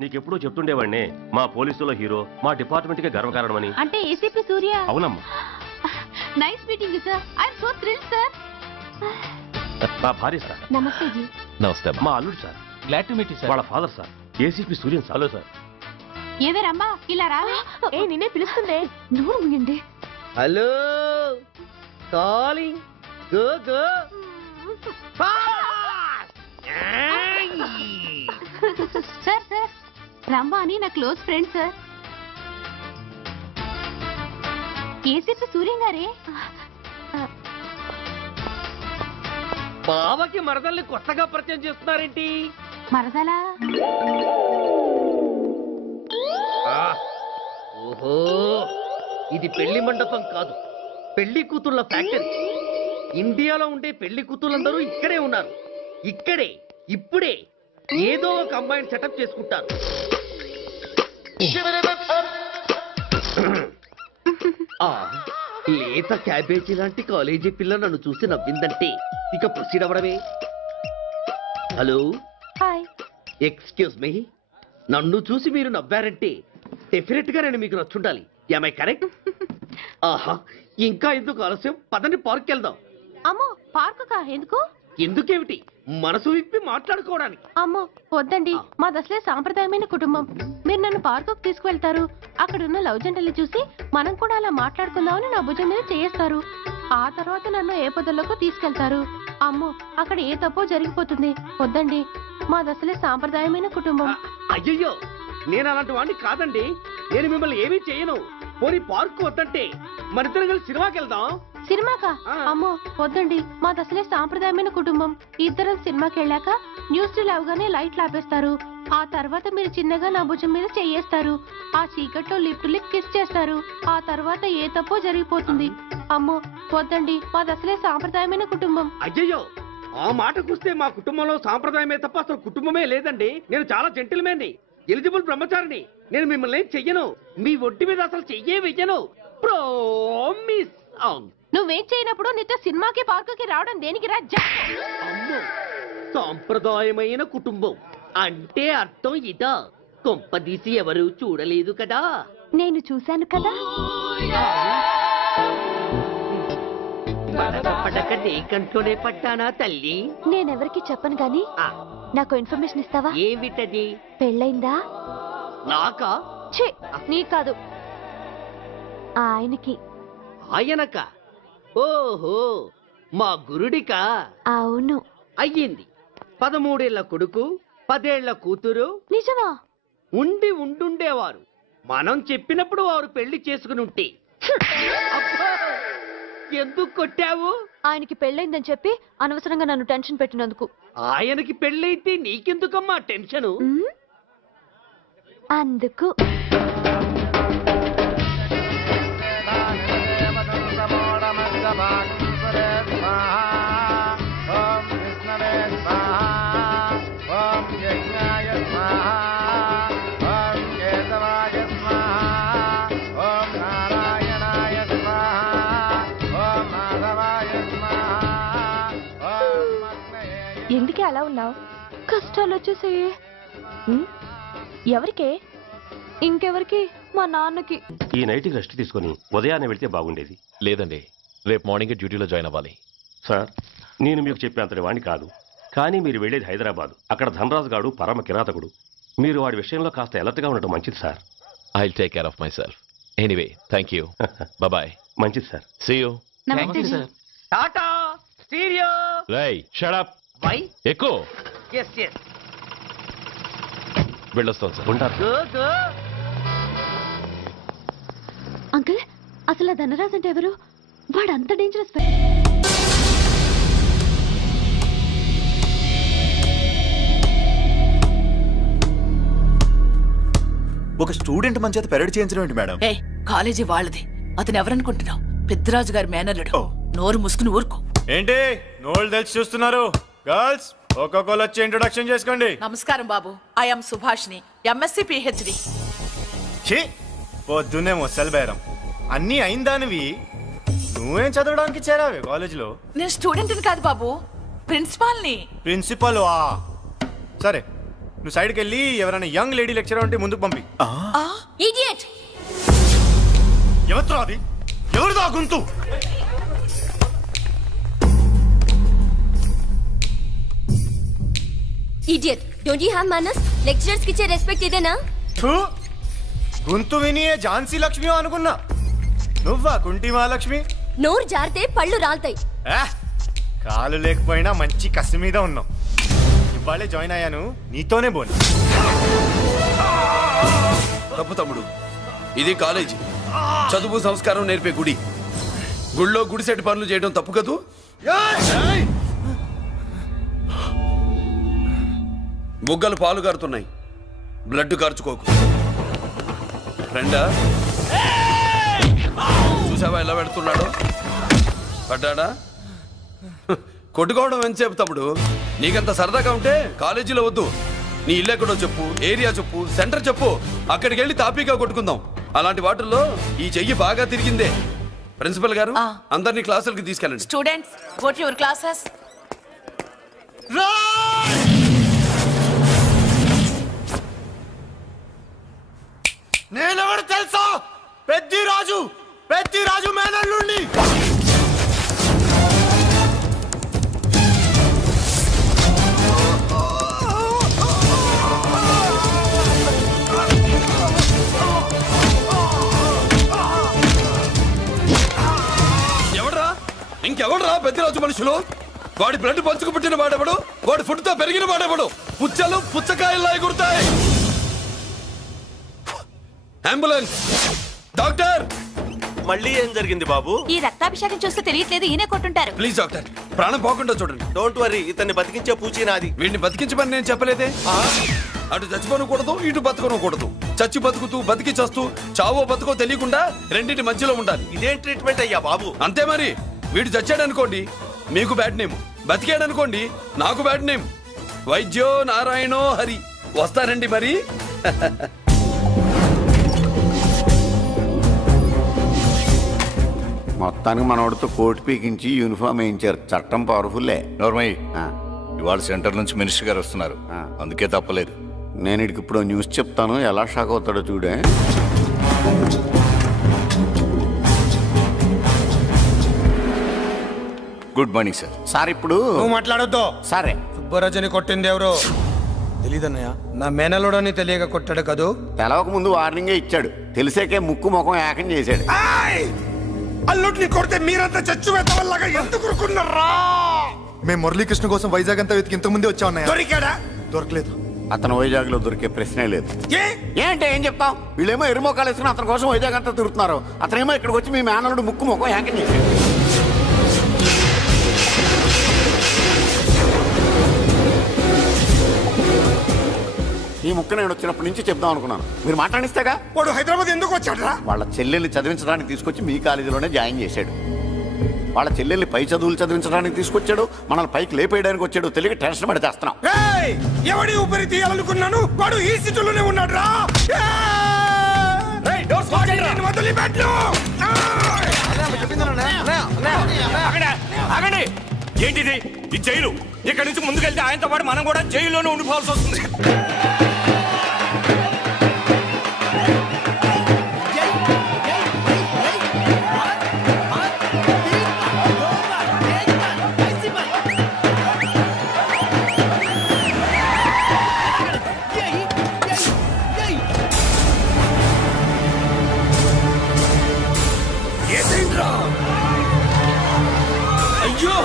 నీకెప్పుడూ చెప్తుండేవాడిని, మా పోలీసులో హీరో, మా డిపార్ట్మెంట్ కి గర్వకారణమని. అంటే ఏసీపీ సూర్య? అవునమ్మా. Nice meeting sir. I'm so thrilled sir. మా భార్య సార్. నమస్తే జీ. నమస్తే. మా అల్లుడు sir. Glad to meet you sir. వాళ్ళ father sir, ACP Suryan sir. Hello sir. ఏవేరమ్మా ఇలా రాలే? ఏ నిన్నే పిలుస్తుందే. నోరు ముయండి. Hello, calling. Go go. Sir sir, Rambha అని నా close friend sir. ACP Suryam గారే. బావకి మరదల్ని కొత్తగా పరిచయం చేస్తున్నారేంటి? మరదలా? ఓహో, ఇది పెళ్లి మండపం కాదు, పెళ్లి కూతుళ్ళ ఫ్యాక్టరీ. ఇండియాలో ఉండే పెళ్లి కూతుళ్ళందరూ ఇక్కడే ఉన్నారు. ఇక్కడే ఇప్పుడే ఏదో ఒక అమ్మాయిని సెటప్ చేసుకుంటారు. లేత క్యాబేజీ లాంటి కాలేజీ పిల్ల నన్ను చూసి నవ్విందంటే ఇక ప్రొసీడ్ అవ్వడమే. Hello, hi. Excuse me. నన్ను చూసి మీరు నవ్వారంటే డెఫినెట్ గా నేను మీకు నచ్చుండాలి. ఏమై కరెక్ట్? ఆహా, ఇంకా ఎందుకు ఆలస్యం? పదండి పార్క్ వెళ్దాం. అమ్మో, పార్కుకా? ఎందుకు? ఎందుకేమిటి, మనసు విప్పి మాట్లాడుకోవడానికి. అమ్మో వద్దండి, మాది అసలే సాంప్రదాయమైన కుటుంబం. మీరు నన్ను పార్కుకు తీసుకువెళ్తారు, అక్కడున్న లవ్ జంటల్ని చూసి మనం కూడా అలా మాట్లాడుకుందామని నా భుజం మీద చేస్తారు. ఆ తర్వాత నన్ను ఏ పొదల్లోకి తీసుకెళ్తారు. అమ్మో, అక్కడ ఏ తప్పో జరిగిపోతుంది. వద్దండి, మాది అసలే సాంప్రదాయమైన కుటుంబం. అయ్యయ్యో, నేను అలాంటి వాడిని కాదండి. నేను మిమ్మల్ని ఏమీ చేయను. పోనీ పార్క్ వద్దంటే మనిద్దరం కలిసి సినిమాకి వెళ్దాం. సినిమాకా? అమ్మో వద్దండి, మాది అసలే సాంప్రదాయమైన కుటుంబం. ఇద్దరం సినిమాకి వెళ్ళాక న్యూస్ అవగానే లైట్లు ఆపేస్తారు. ఆ తర్వాత మీరు చిన్నగా నా భుజం మీద చెయ్యేస్తారు. ఆ చీకట్లో లిప్ కిస్ చేస్తారు. ఆ తర్వాత ఏ తప్పో జరిగిపోతుంది. అమ్మో వద్దండి, మాది అసలే సాంప్రదాయమైన కుటుంబం. అయ్యయ్యో, ఆ మాటకొస్తే మా కుటుంబంలో సాంప్రదాయమే తప్ప అసలు కుటుంబమే లేదండి. నేను చాలా జెంటిల్మెన్ని, ఎలిజిబుల్ బ్రహ్మచారిని. నేను మిమ్మల్ని ఏం చెయ్యను. మీ ఒంటి మీద అసలు చెయ్యే వెయ్యను. ప్రామిస్. నువ్వేం చేయనప్పుడు నీతో సినిమాకి పార్కుకి రావడం దేనికి? అమ్మో, సాంప్రదాయమైన కుటుంబం అంటే అర్థం ఇదా? కొంపదీసి ఎవరు చూడలేదు కదా? నేను చూశాను కదా. పడక నీ కంట్లోనే పడ్డానా తల్లి? నేనెవరికి చెప్పను గాని నాకు ఇన్ఫర్మేషన్ ఇస్తావా? ఏమిటది? పెళ్ళైందా? నాకా? ఛీ, నీ కాదు, ఆయనకి. ఆయనక? ఓహో, మా గురుడికా? అవును. అయ్యింది. 13 ఏళ్ల కొడుకు, 10 ఏళ్ల కూతురు. నిజమా? ఉండుండేవారు. మనం చెప్పినప్పుడు వారు పెళ్లి చేసుకుని ఉంటే. అబ్బా, ఎందుకు కొట్టావు? ఆయనకి పెళ్ళైందని చెప్పి అనవసరంగా నన్ను టెన్షన్ పెట్టినందుకు. ఆయనకి పెళ్ళైతే నీకెందుకమ్మా టెన్షను? అందుకు. ఎందుకే అలా ఉన్నావు? కష్టాలు వచ్చేసాయి. ఎవరికే? ఇంకెవరికి? మా నాన్నకి. ఈ నైట్కి రెస్ట్ తీసుకొని ఉదయాన్నే వెళ్తే బాగుండేది. లేదండి, రేపు మార్నింగ్ డ్యూటీలో జాయిన్ అవ్వాలి. సార్, నేను మీకు చెప్పేంతటి వాణ్ణి కాదు, కానీ మీరు వెళ్ళేది హైదరాబాద్. అక్కడ ధనరాజు గాడు పరమ కిరాతకుడు. మీరు వాడి విషయంలో కాస్త అలర్ట్గా ఉండటం మంచిది sir. I will take care of my self. Anyway, thank you. Bye. మంచిది sir. See you. Tata stereo. రేయ్, షట్ అప్. వై? ఎక్కు. yes yes. వెళ్ళొస్తాం సార్. Go go. అంకుల్, అసలు ఆ ధనరాజ్ అంటే ఎవరు? వాడు అంత డేంజరస్. ఒక స్టూడెంట్ మన చేత పెరడ్ చేయించడం ఏంటి మేడం? కాలేజీ వాళ్ళది. అతను ఎవరనుకుంటున్నావు? పెద్దరాజు గారి మేనల్లుడు. నోరు ముసుకుని ఊరుకో. ఏంటి నోళ్ళు తెలిసి చూస్తున్నారు? గర్ల్స్ ఒక్కొక్కరు వచ్చి ఇంట్రొడక్షన్ చేసుకోండి. నమస్కారం బాబు, ఐఎమ్ సుభాష్ని, ఎంఎస్సి పిహెచ్డి. ఛీ, పొద్దున్నే మొసలు బేరం. అన్నీ అయిందానివి నువ్వేం చదవడానికి చేరావే కాలేజీలో? నేను స్టూడెంట్ని కాదు బాబు, ప్రిన్సిపాల్ని. ప్రిన్సిపల్ వా? సరే, నువ్వు సైడ్కి వెళ్ళి ఎవరైనా యంగ్ లేడీ లెక్చరర్ ఉంటే ముందుకు పంపి. ఇడియట్! ఎవరితో అది? ఎవరిదో ఆ గొంతు? Idiot! Don't you have manners? Lecturers కి ఇచ్చే రెస్పెక్ట్ ఇదేనా? గొంతు విని ఝాన్సీ లక్ష్మి అనుకున్నా. నువ్వా కుంటి మహాలక్ష్మి? నోరు జారితే పళ్ళు రాల్తాయి. కాలు లేకపోయినా మంచి కసి మీద ఉన్నావు. ఇవాళే జాయిన్ అయ్యాను, నీతోనే బోను. తప్పు తమ్ముడు, ఇది కాలేజీ, చదువు సంస్కారం నేర్పే గుడి. గుళ్ళో గుడిసెట్టి పనులు చేయడం తప్పు కదూ? బుగ్గలు పాలు కారుతున్నాయి, బ్లడ్ కార్చుకోకు. ఫ్రెండా, చూసావా ఎలా పెడుతున్నాడు? పడ్డాడా? కొట్టుకోవడం ఎంతసేపు తమ్ముడు? నీకంత సరదాగా ఉంటే కాలేజీలో వద్దు. నీ ఇల్లు ఎక్కడో చెప్పు, ఏరియా చెప్పు, సెంటర్ చెప్పు, అక్కడికి వెళ్ళి తాపీగా కొట్టుకుందాం. అలాంటి వాటిల్లో ఈ చెయ్యి బాగా తిరిగిందే. ప్రిన్సిపల్ గారు, అందరినీ క్లాసులకి తీసుకెళ్ళండి. Students, go to your classes. నేనెవరు తెలుసా? పెద్దిరాజు మేనల్లుండి. ఇంకెవడరా పెద్దరాజు మనుషులు? వాడి బ్లడ్ పంచుకు పుట్టిన వాడెవడు? వాడి ఫుడ్తో పెరిగిన వాడెవడు? పుచ్చలు పుచ్చకాయల్లా ఎగురుతాయి. Ambulance, doctor. మళ్ళీ ఏం జరిగింది బాబు? ఈ రక్తాభిషేకం చూస్తే తెలియట్లేదు, ఈయనే కొట్టుంటారు. ప్లీజ్ డాక్టర్, ప్రాణం పోకుండా చూడండి. డోంట్ వరీ, ఇతన్ని బతికించే పూచి నాది. వీడిని బతికించమని నేను చెప్పలేదే. అటు చచ్చిపోనకూడదు, ఇటు బతకనకూడదు. చచ్చి బతుకుతూ బతికి చస్తూ చావో బతుకో తెలియకుండా రెండింటి మధ్యలో ఉండాలి. ఇదేం ట్రీట్మెంట్ అయ్యా బాబు? అంతే మరి. వీడు చచ్చాడనుకోండి మీకు బ్యాడ్ నేమ్, బతికాడనుకోండి నాకు బ్యాడ్ నేమ్. వైద్యో నారాయణో హరి. వస్తానండి మరి. మొత్తానికి మనోడితో కోట్ పీకించి యూనిఫామ్ వేయించారు. చట్టం పవర్ఫుల్లే. నోర్మయ్య, ఇవాళ సెంటర్ నుంచి మినిస్టర్ గారు వస్తున్నారు, అందుకే తప్పలేదు. నేను ఇడికి ఇప్పుడు న్యూస్ చెప్తాను, ఎలా షాక్ అవుతాడో చూడే. Good morning sir. సార్ ఇప్పుడు నువ్వు మాట్లాడొద్దు. సరే. సుబ్బరాజుని కొట్టింది ఎవరు? తెలీదన్నయ్య. నా మేనలోడని తెలియక కొట్టాడు కదూ. తెలవక ముందు వార్నింగే ఇచ్చాడు, తెలిసాకే ముక్కు ముఖం ఏకం చేశాడు. అల్లుడిని కొడితే మీరంతా చచ్చు వెతవల్లాగా ఎందుకు ఊరుకున్నారా? మేము మురళీకృష్ణ కోసం వైజాగ్ అంతా వెతికి ఇంతకు ముందే వచ్చా ఉన్నాయా? దొరికాడా? దొరకలేదు. అతను వైజాగ్ లో దొరికే ప్రశ్నే లేదు. ఏంటే ఏం చెప్తాం? వీళ్ళేమో ఎరుమోకాలు వేసుకుని అతని కోసం వైజాగ్ అంతా తిరుగుతున్నారు. అతనేమో ఇక్కడికి వచ్చి మీ మేనలుడు ముక్కు ముఖం ఏకం చేశాడు. ఈ ముక్క నేను వచ్చినప్పటి నుంచి చెప్దాం అనుకున్నాను, మీరు మాట్లాడిస్తేగా. వాడు హైదరాబాద్ ఎందుకు వచ్చాడరా? వాళ్ళ చెల్లెల్ని చదివించడానికి తీసుకొచ్చి మీ కాలేజీలోనే జాయిన్ చేశాడు. వాళ్ళ చెల్లెల్ని పై చదువులు చదివించడానికి తీసుకొచ్చాడు, మనల్ని పైకి లేపేయడానికి వచ్చాడు. తెలియక టెన్షన్ పడి చేస్తున్నాం. ఎవడి ఊపిరి తీయాలనుకున్నాను, వాడు ఈ సిటీలోనే ఉన్నాడు రా. ఏంటిది? ఈ జైలు. ఇక్కడి నుంచి ముందుకెళ్తే ఆయనతో పాటు మనం కూడా జైల్లోనే ఉండిపోవాల్సి వస్తుంది. అయ్యో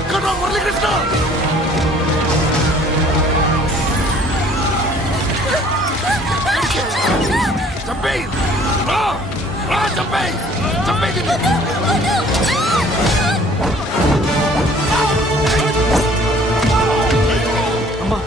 ఇక్కడ మురళీకృష్ణ. చంపేయ్ రా, చంపేయ్, చంపేయ్. అమ్మా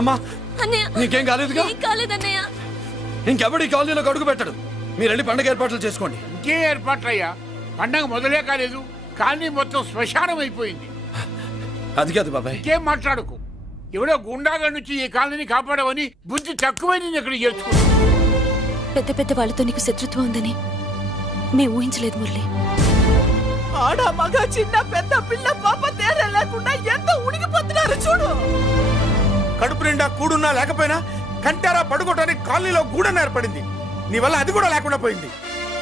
అమ్మా అన్నయ్య నీకేం కాలేదుగా? ఏం కాలేదన్నయ్య. ఇంకెవడి కాలనీలోకి అడుగు పెట్టడు. మీరు వెళ్ళి పండుగ ఏర్పాట్లు చేసుకోండి. ఇంకే ఏర్పాట్లయ్యా? పండగ మొదలే కాలేదు, కానీ మొత్తం శ్మశానం అయిపోయింది. అది కాదు బాబాయ్. ఇంకేం మాట్లాడుకు. ఎవడో గుండాగా నుంచి ఈ కాలనీని కాపాడవని బుద్ధి తక్కువై నేను ఇక్కడ చేర్చుకున్నా. పెద్ద పెద్ద వాళ్ళతో నీకు శత్రుత్వం ఉందని మేము ఊహించలేదు మురళి. ఆడ మగ చిన్న పెద్ద పిల్ల పాప తేడా లేకుండా ఎంత ఉడికిపోతున్నారు చూడు. కడుపు నిండా కూడున్నా లేకపోయినా కంటారా పడుకోవటానికి కాలనీలో గూడన ఏర్పడింది. నీ వల్ల అది కూడా లేకుండా పోయింది.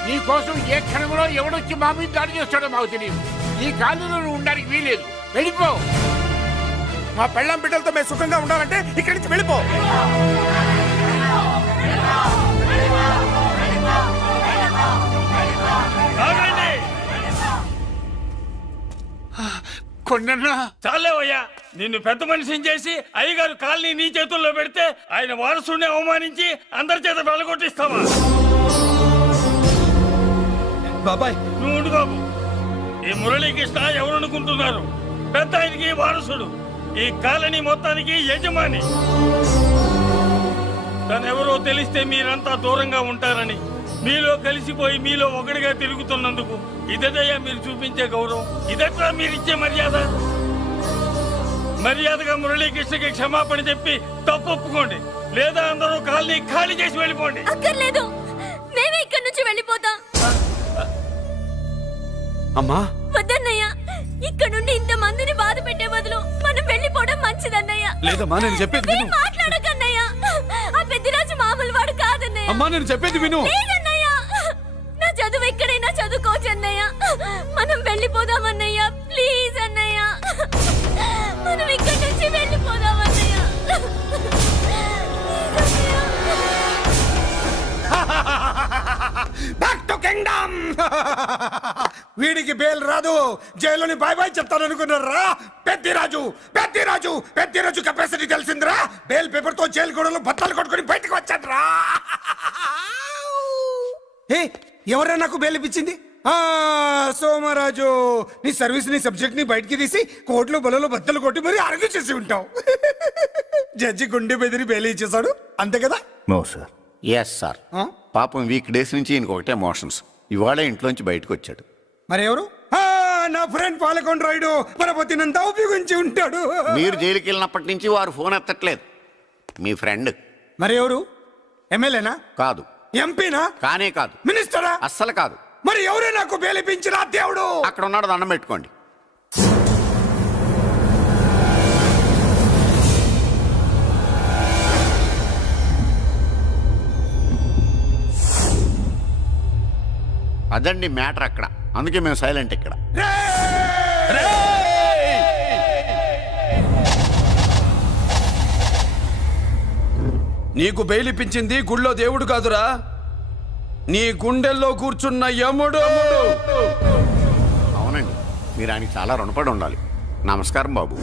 నీ కోసం ఏ క్షణంలో ఎవడొచ్చి మా మీద దాడి చేస్తాడో మాకు తెలియదు. ఈ కాలనీలో నువ్వు ఉండడానికి వీలేదు. వెళ్ళిపో. మా పెళ్ళాం బిడ్డలతో మేము సుఖంగా ఉండాలంటే ఇక్కడి నుంచి వెళ్ళిపో. కొన్నా చాలేవయ్యా, నిన్ను పెద్ద మనిషిని చేసి అయ్యగారు కాలనీ నీ చేతుల్లో పెడితే ఆయన వారసుని అవమానించి అందరి చేత వెళ్ళగొట్టిస్తావా? బాబాయ్ నువ్వు ఉండు బాబు. ఈ మురళీకృష్ణ ఎవరనుకుంటున్నారు? పెద్ద ఆయనకి వారసుడు, ఈ కాలనీ మొత్తానికి యజమాని. తనెవరో తెలిస్తే మీరంతా దూరంగా ఉంటారని మీలో కలిసిపోయి మీలో ఒకటిగా తిరుగుతున్నందుకు ఇదయ్యా మీరు చూపించే గౌరవం. ఇదట్లా మీరిచ్చే మర్యాద. మర్యాదగా మురళీకృష్ణకి క్షమాపణ చెప్పి తప్పు ఒప్పుకోండి, లేదా అందరూ కాలనీ ఖాళీ చేసి వెళ్ళిపోండి. అక్కర్లేదు, మేమే ఇక్కడి నుంచి వెళ్ళిపోతాం. అమ్మా వద్దన్నయ్య, ఇక్కడ నుండి ఇంత మందిని బాధ పెట్టే బదులు మనం వెళ్ళిపోవడం మంచిదన్నయ్య. లేదమ్మా, నేను చెప్పేది విను. మాట్లాడకన్నయ్య, ఆ పెద్దిరాజు మామూలు వాడు కాదన్నయ్య. అమ్మా నేను చెప్పేది విను. లేదన్నయ్య, నా చదువు ఎక్కడైనా చదువుకోవచ్చు అన్నయ్య. మనం వెళ్ళిపోదామన్నయ్య, ప్లీజ్ అన్నయ్య. మనం ఇక్కడి నుంచి వెళ్ళిపోదామన్నయ్య. Back to kingdom. వీడికి బెయిల్ రాదు, జైల్లోని బాయ్ బాయ్ చెప్తాను అనుకున్నారా? పెద్దిరాజు పెద్దిరాజు పెద్దిరాజు కెపాసిటీ తెలిసిందిరా. బెయిల్ పేపర్ తో జైలు గోడలు బత్తలు కొట్టుకుని బయటకు వచ్చాడ్రా. ఎవరా నాకు బెయిల్ ఇప్పించింది? సోమరాజు, నీ సర్వీస్ నీ సబ్జెక్ట్ ని బయటికి తీసి కోర్టులో బలలో బద్దలు కొట్టి మరి అరగు చేసి ఉంటావు. జడ్జి గుండె బెదిరి బెయిల్ ఇచ్చేసాడు, అంతే కదా? No sir. Yes sir. పాపం వీక్ డేస్ నుంచి ఈయనకు ఒకటే మోషన్స్. ఇవాళ ఇంట్లోంచి బయటకు వచ్చాడు. మరి ఎవరు? నా ఫ్రెండ్ పాలకొండ రాయుడు పరపతినంతా ఉపయోగించి ఉంటాడు. మీరు జైలుకి వెళ్ళినప్పటి నుంచి వారు ఫోన్ ఎత్తట్లేదు. మీ ఫ్రెండ్. మరి ఎవరు? ఎమ్మెల్యేనా? కాదు. ఎంపీనా? కానే కాదు. మినిస్టరా? అస్సలు కాదు. మరి ఎవరే నాకు బేలిపించిన దేవుడు? అక్కడ ఉన్నాడు, దండం పెట్టుకోండి. అదండి మ్యాటర్ అక్కడ. అందుకే మేము సైలెంట్ ఇక్కడ. నీకు బెయిలిపించింది గుళ్ళో దేవుడు కాదురా, నీ గుండెల్లో కూర్చున్న యముడు. అవునండి, మీరు ఆయనకి చాలా రుణపడి ఉండాలి. నమస్కారం బాబు.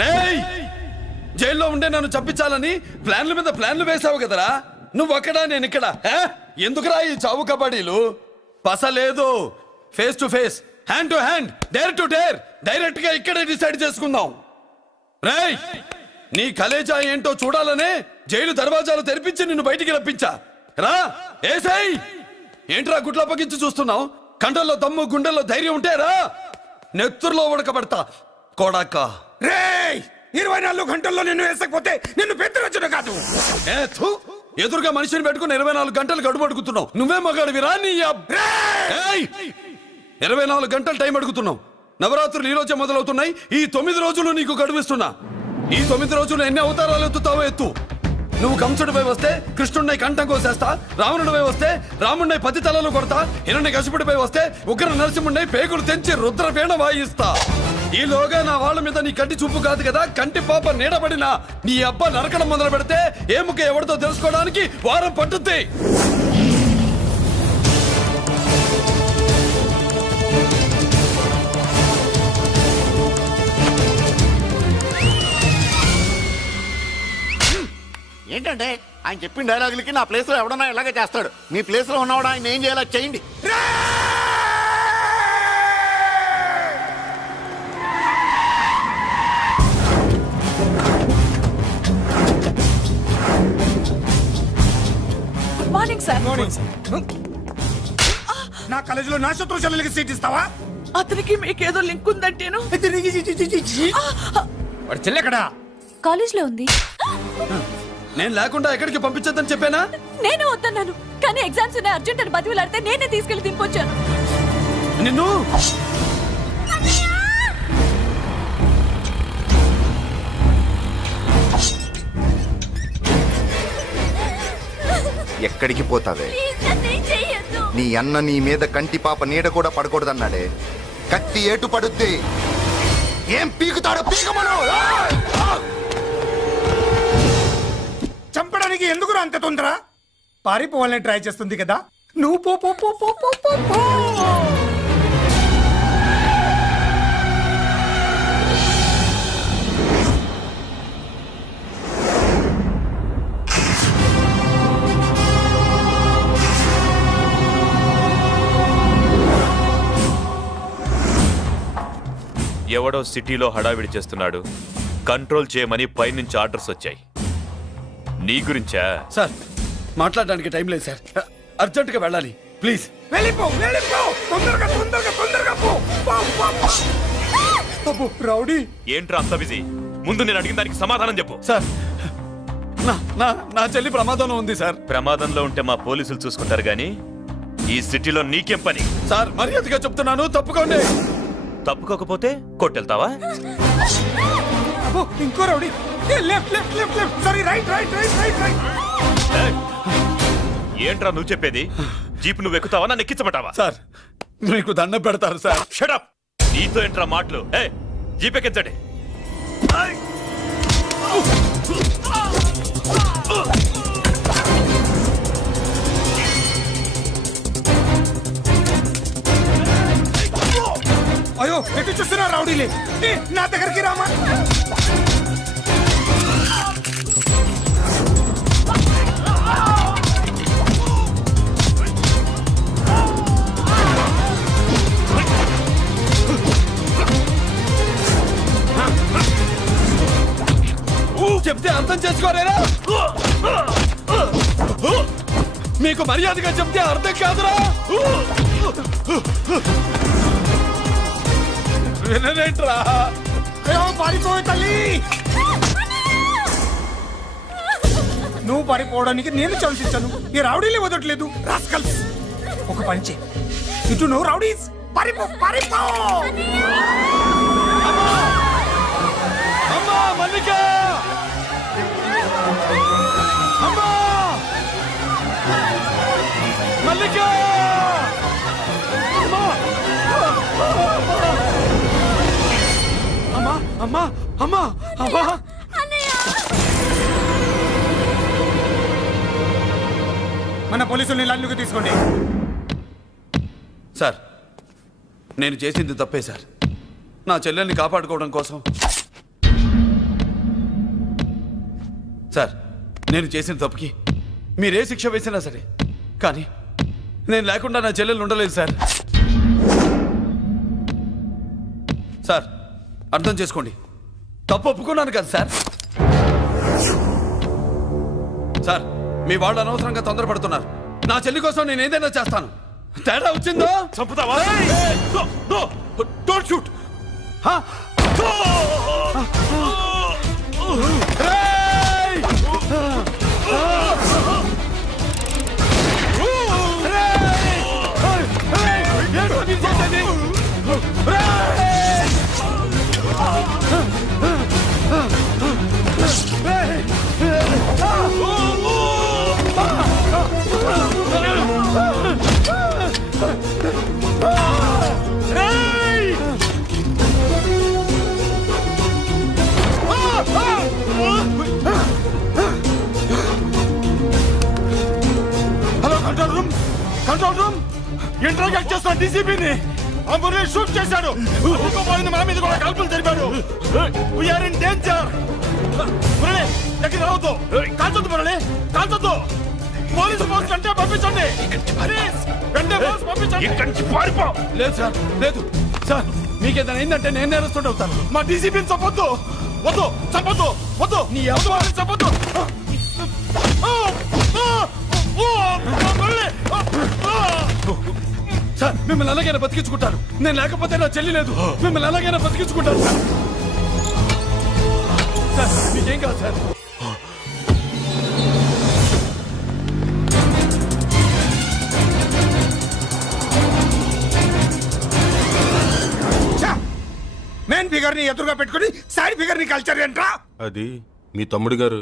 రేయ్, జైల్లో ఉండే నన్ను చంపించాలని ప్లాన్ల మీద ప్లాన్లు వేసావు కదరా. నువ్వక్కడా నేను ఇక్కడ. ఎందుకురా ఈ చావు కబడ్డీలు? పస లేదు. Face to face, hand to hand, dare to dare, direct గా ఇక్కడే డిసైడ్ చేసుకుందాం. రేయ్, నీ కలేజా ఏంటో చూడాలనే జైలు దర్వాజాలు తెరిపించి నిన్ను బయటికి రప్పించా. రా ఏసై. ఏంట్రా గుడ్ల పగించి చూస్తున్నావు? కండల్లో దమ్ము గుండెల్లో ధైర్యం ఉంటే రా, నెత్తురులో ఉడకబడతా కొడాక. రేయ్, 24 గంటల్లో నిన్ను వేసకపోతే నిన్ను పెద్దరొచ్చును కాదు. ఎదురుగా మనిషిని పెట్టుకుని 24 గంటలు గడుపు అడుగుతున్నావు. నువ్వే మగాడివిరా? నీ 24 గంటలు టైం అడుగుతున్నావు. నవరాత్రులు ఈ రోజే మొదలవుతున్నాయి. ఈ 9 రోజులు నీకు గడువిస్తున్నా. ఈ 9 రోజులు ఎన్ని అవతారాలు ఎత్తుతావో ఎత్తు. నువ్వు కంసుడిపై వస్తే కృష్ణుడిని కంఠం కోసేస్తా, రావణుడిపై వస్తే రాముడిని 10 తలలు కొడతా, హిరణ్యకశిపుడిపై వస్తే ఉగ్ర నరసింహుడిని పేగులు తెంచి రుద్రవీణ వాయిస్తా. ఈలోగా నా వాళ్ళ మీద నీ కంటి చూపు కాదు కదా, కంటి పాప నీడబడినా నీ అబ్బ నరకడం మొదలు పెడితే ఏముక ఎవరితో తెలుసుకోవడానికి వారం పట్టుద్ది. ఏంటంటే ఆయన చెప్పిన డైలాగులకి నా ప్లేస్ లో ఎవడన్నా ఇలాగే చేస్తాడు. మీ ప్లేస్ లో ఉన్నవాడు ఆయన ఏం చేయాలో చేయండి. Morning sir. నా కాలేజీలో నా శత్రు చెల్లెలకి సీట్ ఇస్తావా? అతనికి మీకేదో లింక్ ఉందంటేను. వాడు చెల్లెక్కడా? కాలేజ్ లో ఉంది. నేను లేకుండా ఎక్కడికి పంపించొద్దని చెప్పానా? నేను వద్దన్నాను, కానీ ఎగ్జామ్స్ ఉన్నాయి అర్జెంట్ అని బతిలాడితే నేనే తీసుకెళ్లి దింపొచ్చాను. నిన్ను ఎక్కడికి పోతావే? నీ అన్న నీ మీద కంటి పాప నీడ కూడా పడకూడదన్నాడే. కత్తి ఏటు పడుద్ది. ఏం పీకుతాడో పీకమను. చంపడానికి ఎందుకు అంత తొందర? పారిపోవాలని ట్రై చేస్తుంది కదా. నువ్వు పో పో పో పో పో పో పో. ఎవడో సిటీలో హడావిడి చేస్తున్నాడు, కంట్రోల్ చేయమని పైనుంచి ఆర్డర్స్ వచ్చాయి. నీ గురించా? సార్ మాట్లాడడానికి టైం లేదు సార్, అర్జెంటుగా వెళ్ళాలి ప్లీజ్. వెళ్ళిపో వెళ్ళిపో, తొందరగా తొందరగా తొందరగా పో. అబ్బో రౌడీ ఏంట్రా అంత బిజీ? ముందు నేను అడిగిన దానికి సమాధానం చెప్పు. సార్ నా చెల్లి ప్రమాదంలో ఉంది సార్. ప్రమాదంలో ఉంటే మా పోలీసులు చూసుకుంటారు గానీ ఈ సిటీలో నీకేం పని? సార్ మర్యాదగా చెప్తున్నాను, తప్పుకోండి. తప్పుకోకపోతే కొట్టెళ్తావా? ఇంకో rowdy. Left left left left, sorry right right right right right. ఏంట్రా నువ్వు చెప్పేది? జీప్ నువ్వు ఎక్కుతావా, నన్ను ఎక్కించమంటావా? సార్ మీకు దండం పెడతారు సార్. Shut up. నీతో ఏంట్రా మాటలు? జీప్ ఎక్కించండి. అయ్యో ఎటు చూస్తున్నా రౌడీలే. నా దగ్గరికి రామా. చెప్తే అర్థం చేసుకోరేరా? మీకు మర్యాదగా చెప్తే అర్థం కాదురా? వినరేంట్రా? పారిపోయి తల్లి. నువ్వు పారిపోవడానికి నేను ఛాన్స్ ఇచ్చాను, ఈ రౌడీలే వదలట్లేదు. రాస్కల్స్, ఒక పంచే ఇటు నువ్వు రౌడీస్. పారిపో పారిపో. అమ్మా మల్లిక, అమ్మా మల్లిక, అమ్మా అమ్మా అమ్మా అమ్మా. మన పోలీసుల్ని లైన్లోకి తీసుకోండి. సార్ నేను చేసింది తప్పే సార్. నా చెల్లెల్ని కాపాడుకోవడం కోసం సార్ నేను చేసిన తప్పుకి మీరే శిక్ష వేసినా సరే, కానీ నేను లేకుండా నా చెల్లెలు ఉండలేదు సార్. సార్ అర్థం చేసుకోండి, తప్పు ఒప్పుకున్నాను కదా సార్. సార్ మీ వాళ్ళు అనవసరంగా తొందరపడుతున్నారు. నా చెల్లి కోసం నేను ఏదైనా చేస్తాను. తేడా వచ్చిందో చంపుతావా? Don't shoot. Hello control room, control room. Interrogate చేస్తున్న డీసీపీని ఆ మురళి షూట్ చేశాడు. పోయింది, మా మీద కూడా కాల్పులు జరిపాడు. We're in danger. మురళి దగ్గర రావద్దు, కాల్చొద్దు మురళి, కాల్చొద్దు. పోలీసు ఫోర్స్ కంటే పంపించండి. వెంటనే ఫోర్స్ పంపించండి. ఇక్కడి నుంచి పారిపో. లేదు సార్, లేదు సార్. మీకేదైనా అయిందంటే నేను నేరస్తుడు అవుతాను. మా డీసీపీని చంపొద్దు. వద్దు, చంపొద్దు, వద్దు. నీ ఎవరు చంపొద్దు. మిమ్మల్ని అలాగైనా బతికించుకుంటాను. నేను లేకపోతే నా చెల్లి లేదు. మిమ్మల్ని అలాగైనా బతికించుకుంటాను సార్. సార్ మీకేం కాదు సార్. మెయిన్ ఫిగర్ ని ఎదురుగా పెట్టుకుని సైడ్ ఫిగర్ ని కల్చర్ ఏంట్రా? అది మీ తమ్ముడు గారు.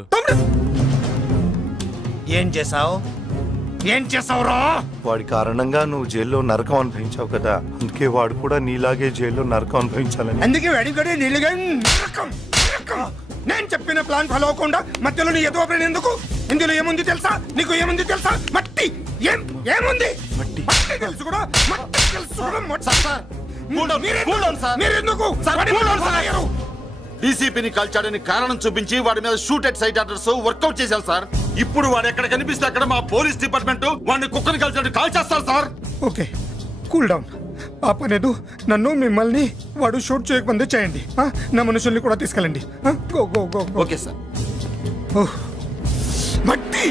ఏం చేసావు? ఏం చేసావురా? వాడి కారణంగా నువ్వు జైల్లో నరకం అనుభవించావు కదా, అందుకే వాడు కూడా నీలాగే జైల్లో నరకం అనుభవించాలని. అందుకే వెడిగడి నీళ్ళుగా నేను చెప్పిన ప్లాన్ ఫాలో అవ్వకుండా మధ్యలో నీ ఎదురు ప్లాన్ ఎందుకు? ఇందులో ఏముంది తెలుసా? నీకు ఏముంది తెలుసా? మట్టి. ఏముంది? మట్టి తెలుసు కూడా. మట్టి తెలుసు కూడా. మీరెందుకు డీసీపీని కాల్చాడని కారణం చూపించి వాడి మీద shoot at sight orders workout చేశారు సార్. ఇప్పుడు వాడు ఎక్కడ కనిపిస్తే అక్కడ మా పోలీస్ డిపార్ట్మెంట్ వాడిని కుక్కని కాల్చాడు కాల్ చేస్తారు సార్. Okay, cool down. ఆ పనేదు నన్ను మిమ్మల్ని వాడు షూట్ చేయకముందే చేయండి. నా మనుషుల్ని కూడా తీసుకెళ్ళండి. Go go go. Okay sir. మట్టి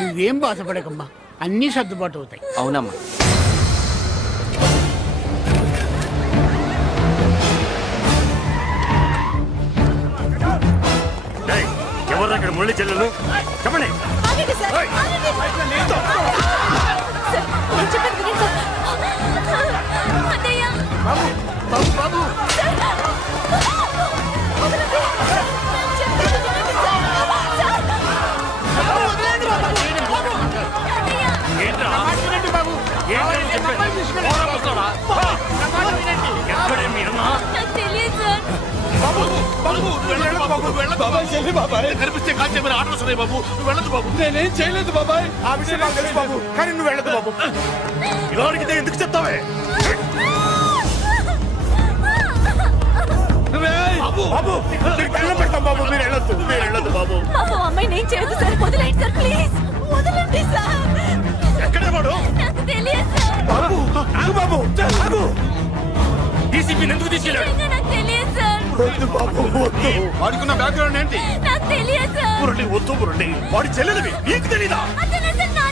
నువ్వేం బాధపడకమ్మా, అన్నీ సర్దుబాటు అవుతాయి. అవునమ్మా. ఎవరు అక్కడ మురళి చెల్లెలు చెప్పండి. బాబు కనిపిస్తే కాల్చేమని ఆర్డర్స్ ఉన్నాయి బాబు. నువ్వు వెళ్ళదు బాబు. నేనేం చేయలేదు బాబాయ్. ఆ విషయం నాకు తెలుసు బాబు, కానీ నువ్వు వెళ్ళదు బాబు. ఇలా అడిగితే ఎందుకు చెప్తావే? బాబు బాబు మీకు దండం పెడతాం బాబు, మీరు వెళ్ళొద్దు, మీరు వెళ్ళొద్దు బాబు. అమ్మాయి నేను చేయదు సార్, వదిలేండి సార్ ప్లీజ్, వదలండి సార్. ఎక్కడే వాడు? నాకు తెలియదు సార్. బాబు ఆగు బాబు, ఆగు. డీసీపీని ఎందుకు తీసుకెళ్ళాడు? నాకు తెలియదు సార్. వద్దు బాబు వద్దు. వాడుకున్న బ్యాక్గ్రౌండ్ ఏంటి? నాకు తెలియదు సార్. మురళి వద్దు మురళి, వాడి చెల్లెలివి నీకు తెలీదా? అతను అసలు నా